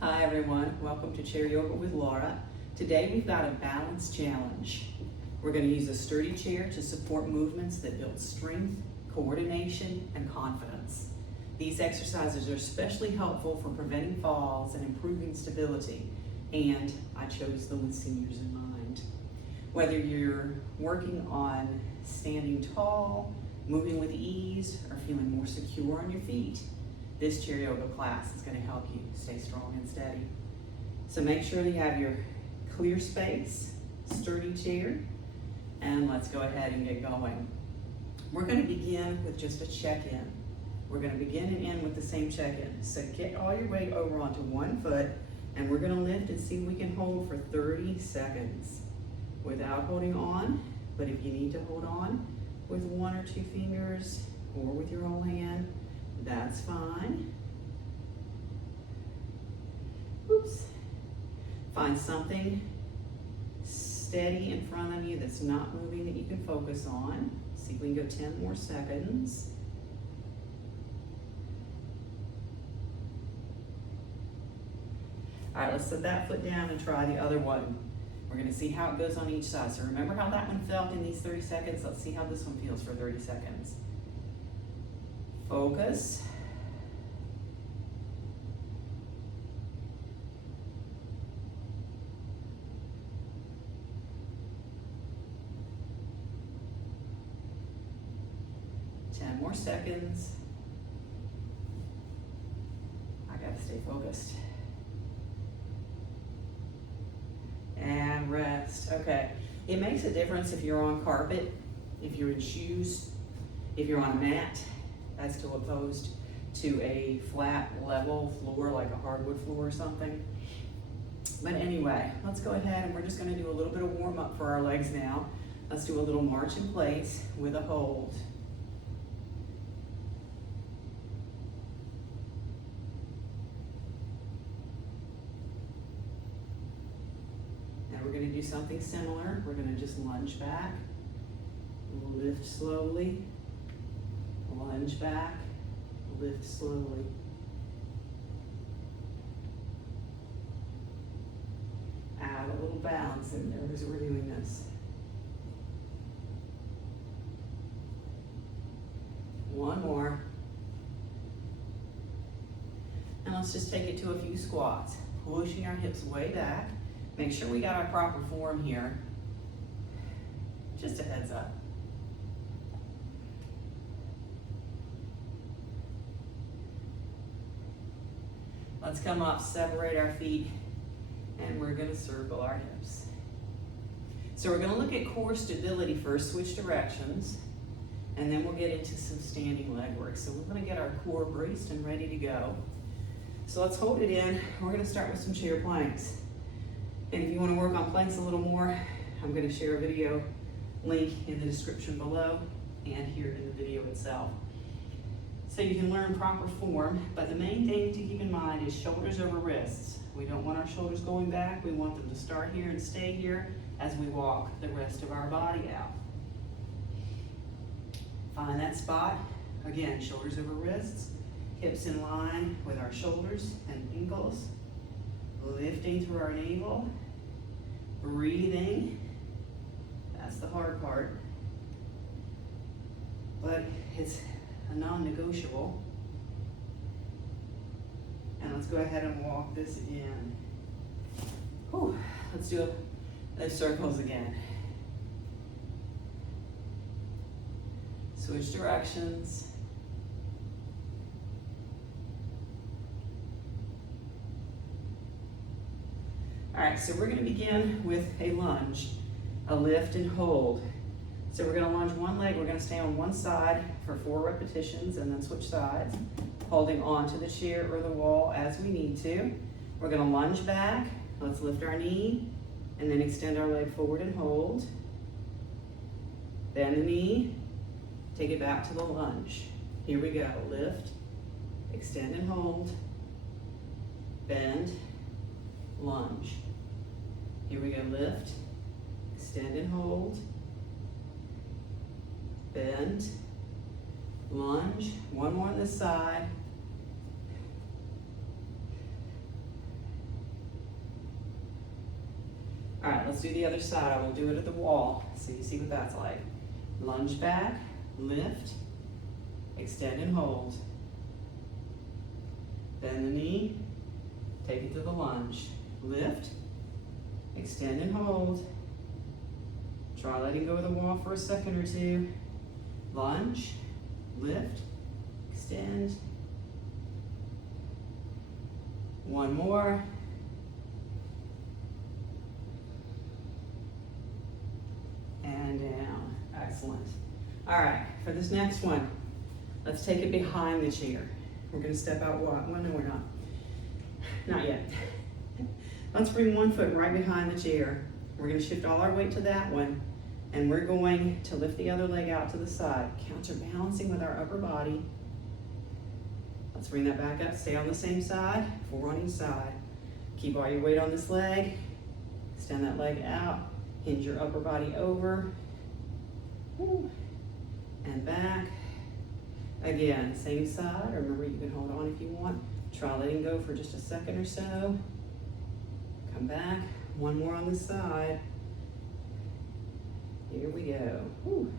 Hi everyone, welcome to Chair Yoga with Laura. Today we've got a balance challenge. We're going to use a sturdy chair to support movements that build strength, coordination, and confidence. These exercises are especially helpful for preventing falls and improving stability, and I chose them with seniors in mind. Whether you're working on standing tall, moving with ease, or feeling more secure on your feet, this chair yoga class is going to help you stay strong and steady. So make sure you have your clear space, sturdy chair, and let's go ahead and get going. We're going to begin with just a check-in. We're going to begin and end with the same check-in. So get all your weight over onto one foot, and we're going to lift and see if we can hold for 30 seconds without holding on. But if you need to hold on with one or two fingers or with your whole hand, that's fine. Oops. Find something steady in front of you that's not moving that you can focus on. See if we can go 10 more seconds. All right, let's set that foot down and try the other one. We're going to see how it goes on each side. So remember how that one felt in these 30 seconds? Let's see how this one feels for 30 seconds. Focus. Ten more seconds. I gotta stay focused. And rest. Okay. It makes a difference if you're on carpet, if you're in shoes, if you're on a mat, as to opposed to a flat, level floor like a hardwood floor or something. But anyway, let's go ahead and we're just going to do a little bit of warm up for our legs now. Let's do a little march in place with a hold. And we're going to do something similar. We're going to just lunge back, lift slowly, lunge back, lift slowly. Add a little balance in there as we're doing this. One more. And let's just take it to a few squats. Pushing our hips way back. Make sure we got our proper form here. Just a heads up. Let's come up, separate our feet, and we're going to circle our hips. So we're going to look at core stability first, switch directions, and then we'll get into some standing leg work. So we're going to get our core braced and ready to go. So let's hold it in. We're going to start with some chair planks. And if you want to work on planks a little more, I'm going to share a video link in the description below and here in the video itself. So you can learn proper form, but the main thing to keep in mind is shoulders over wrists. We don't want our shoulders going back. We want them to start here and stay here as we walk the rest of our body out. Find that spot. Again, shoulders over wrists, hips in line with our shoulders and ankles. Lifting through our navel. Breathing. That's the hard part. But it's a non-negotiable. And let's go ahead and walk this in. Whew. Let's do those circles again. Switch directions. All right, so we're going to begin with a lunge, a lift and hold. So we're going to lunge one leg, we're going to stay on one side for 4 repetitions and then switch sides, holding onto the chair or the wall as we need to. We're going to lunge back, let's lift our knee, and then extend our leg forward and hold. Bend the knee, take it back to the lunge. Here we go, lift, extend and hold, bend, lunge. Here we go, lift, extend and hold, bend, lunge, one more on this side, All right, let's do the other side. I will do it at the wall so you see what that's like. Lunge back, lift, extend and hold. Bend the knee, take it to the lunge. Lift, extend and hold. Try letting go of the wall for a second or two. Lunge, lift, extend. One more. And down. Excellent. All right, for this next one, let's take it behind the chair. We're gonna step out what? Well, no, we're not. Not yet. Let's bring one foot right behind the chair. We're gonna shift all our weight to that one, and we're going to lift the other leg out to the side, counterbalancing with our upper body. Let's bring that back up, stay on the same side, 4 on each side. Keep all your weight on this leg, extend that leg out, hinge your upper body over, and back. Again, same side. Remember, you can hold on if you want. Try letting go for just a second or so. Come back, one more on this side. Here we go. Whew.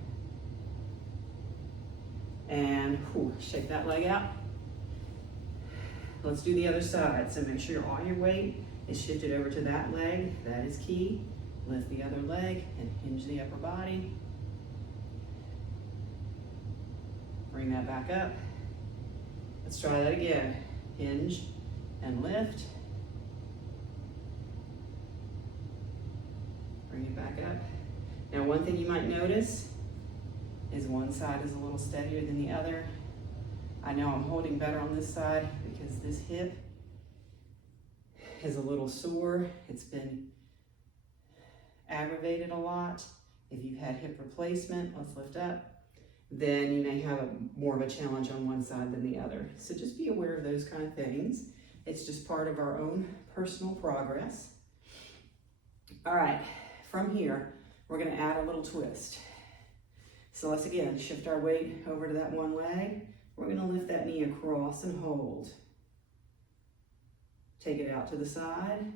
And shake that leg out. Let's do the other side. So make sure all your weight is shifted over to that leg. That is key. Lift the other leg and hinge the upper body. Bring that back up. Let's try that again. Hinge and lift. Bring it back up. Now, one thing you might notice is one side is a little steadier than the other. I know I'm holding better on this side because this hip is a little sore. It's been aggravated a lot. If you've had hip replacement, let's lift up, then you may have more of a challenge on one side than the other. So just be aware of those kind of things. It's just part of our own personal progress. All right, from here, we're gonna add a little twist. So let's again shift our weight over to that one leg. We're gonna lift that knee across and hold. Take it out to the side,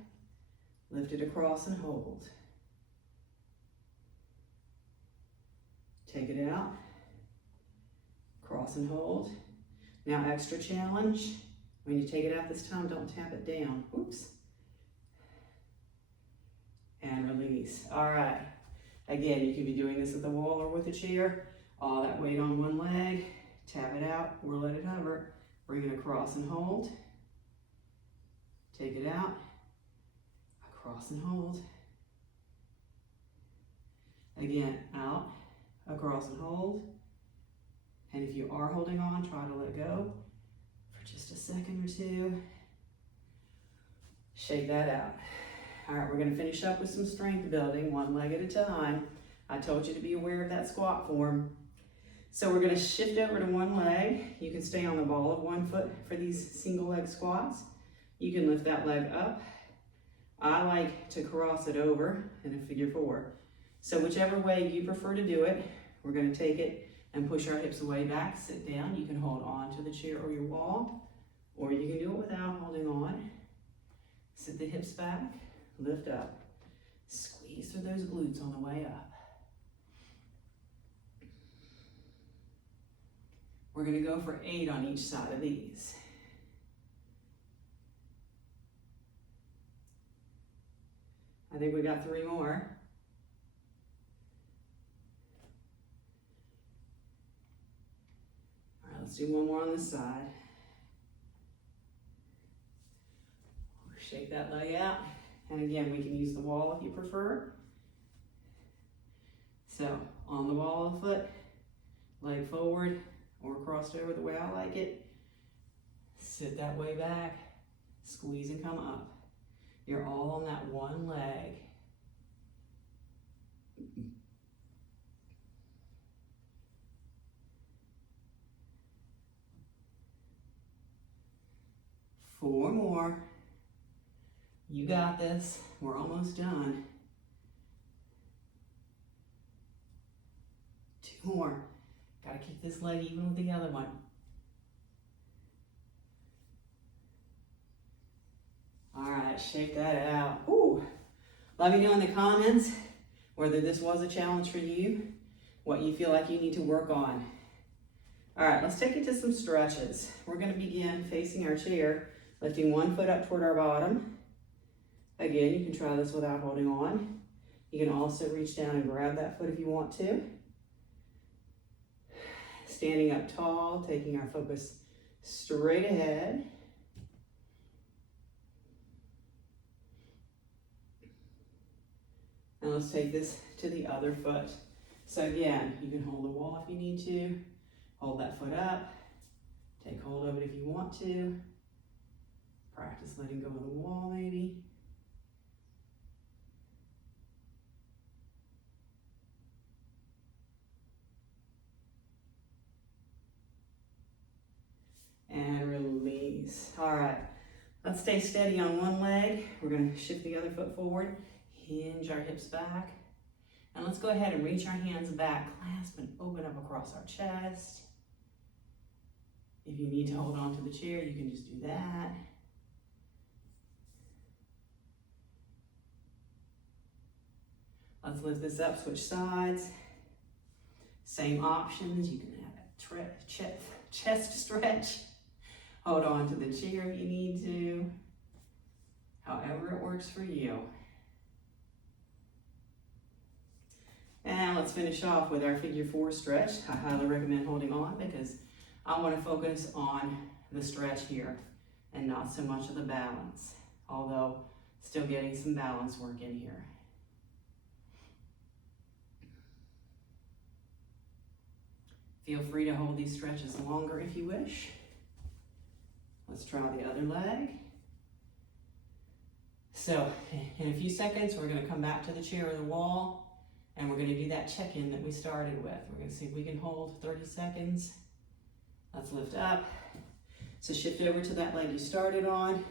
lift it across and hold. Take it out, cross and hold. Now extra challenge, when you take it out this time, don't tap it down. Oops. And release. All right. Again, you can be doing this at the wall or with a chair. All that weight on one leg, tap it out or let it hover. Bring it across and hold. Take it out, across and hold. Again, out, across and hold. And if you are holding on, try to let go for just a second or two. Shake that out. All right, we're gonna finish up with some strength building, one leg at a time. I told you to be aware of that squat form. So we're gonna shift over to one leg. You can stay on the ball of one foot for these single leg squats. You can lift that leg up. I like to cross it over in a figure 4. So whichever way you prefer to do it, we're gonna take it and push our hips way back, sit down. You can hold on to the chair or your wall, or you can do it without holding on. Sit the hips back, lift up. Squeeze through those glutes on the way up. We're gonna go for 8 on each side of these. I think we got 3 more. All right, let's do one more on this side. Shake that leg out. And again, we can use the wall if you prefer. So, on the wall of the foot, leg forward or crossed over the way I like it. Sit that way back, squeeze and come up. You're all on that one leg. Four more. You got this. We're almost done. 2 more. Gotta keep this leg even with the other one. All right, shake that out. Ooh, Let me know in the comments whether this was a challenge for you, what you feel like you need to work on. All right, let's take it to some stretches. We're gonna begin facing our chair, lifting one foot up toward our bottom. Again, you can try this without holding on. You can also reach down and grab that foot if you want to. Standing up tall, taking our focus straight ahead. And let's take this to the other foot. So again, you can hold the wall if you need to. Hold that foot up. Take hold of it if you want to. Practice letting go of the wall maybe. And release. All right, let's stay steady on one leg. We're gonna shift the other foot forward, hinge our hips back, and let's go ahead and reach our hands back, clasp and open up across our chest. If you need to hold on to the chair, you can just do that. Let's lift this up, switch sides. Same options, you can have a chest stretch. Hold on to the chair if you need to, however it works for you. And let's finish off with our figure 4 stretch. I highly recommend holding on because I want to focus on the stretch here and not so much of the balance, although still getting some balance work in here. Feel free to hold these stretches longer if you wish. Let's try the other leg. So in a few seconds, we're gonna come back to the chair or the wall, and we're gonna do that check-in that we started with. We're gonna see if we can hold 30 seconds. Let's lift up. So shift over to that leg you started on.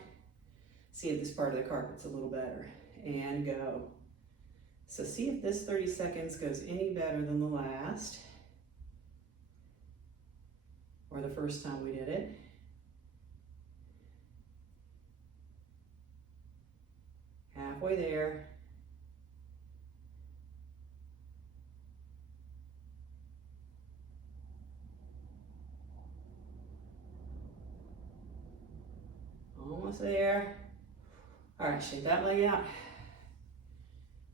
See if this part of the carpet's a little better. And go. So see if this 30 seconds goes any better than the last, or the first time we did it. Halfway there. Almost there. All right, shake that leg out.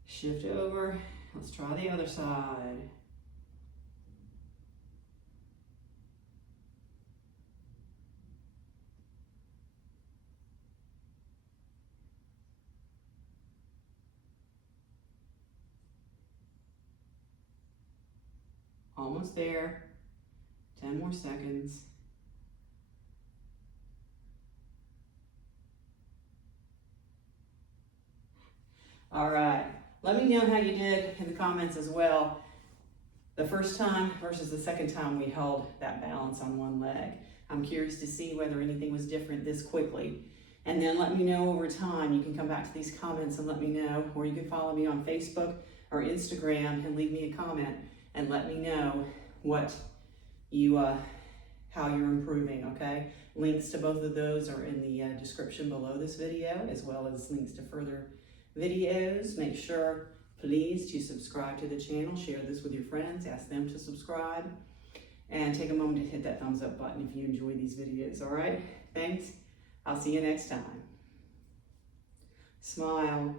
Shift over. Let's try the other side. Almost there. 10 more seconds. All right, let me know how you did in the comments as well. The first time versus the second time we held that balance on one leg. I'm curious to see whether anything was different this quickly. And then let me know over time. You can come back to these comments and let me know, or you can follow me on Facebook or Instagram and leave me a comment and let me know what you, how you're improving, okay? Links to both of those are in the description below this video, as well as links to further videos. Make sure, please, to subscribe to the channel, share this with your friends, ask them to subscribe, and take a moment to hit that thumbs up button if you enjoy these videos, all right? Thanks. I'll see you next time. Smile.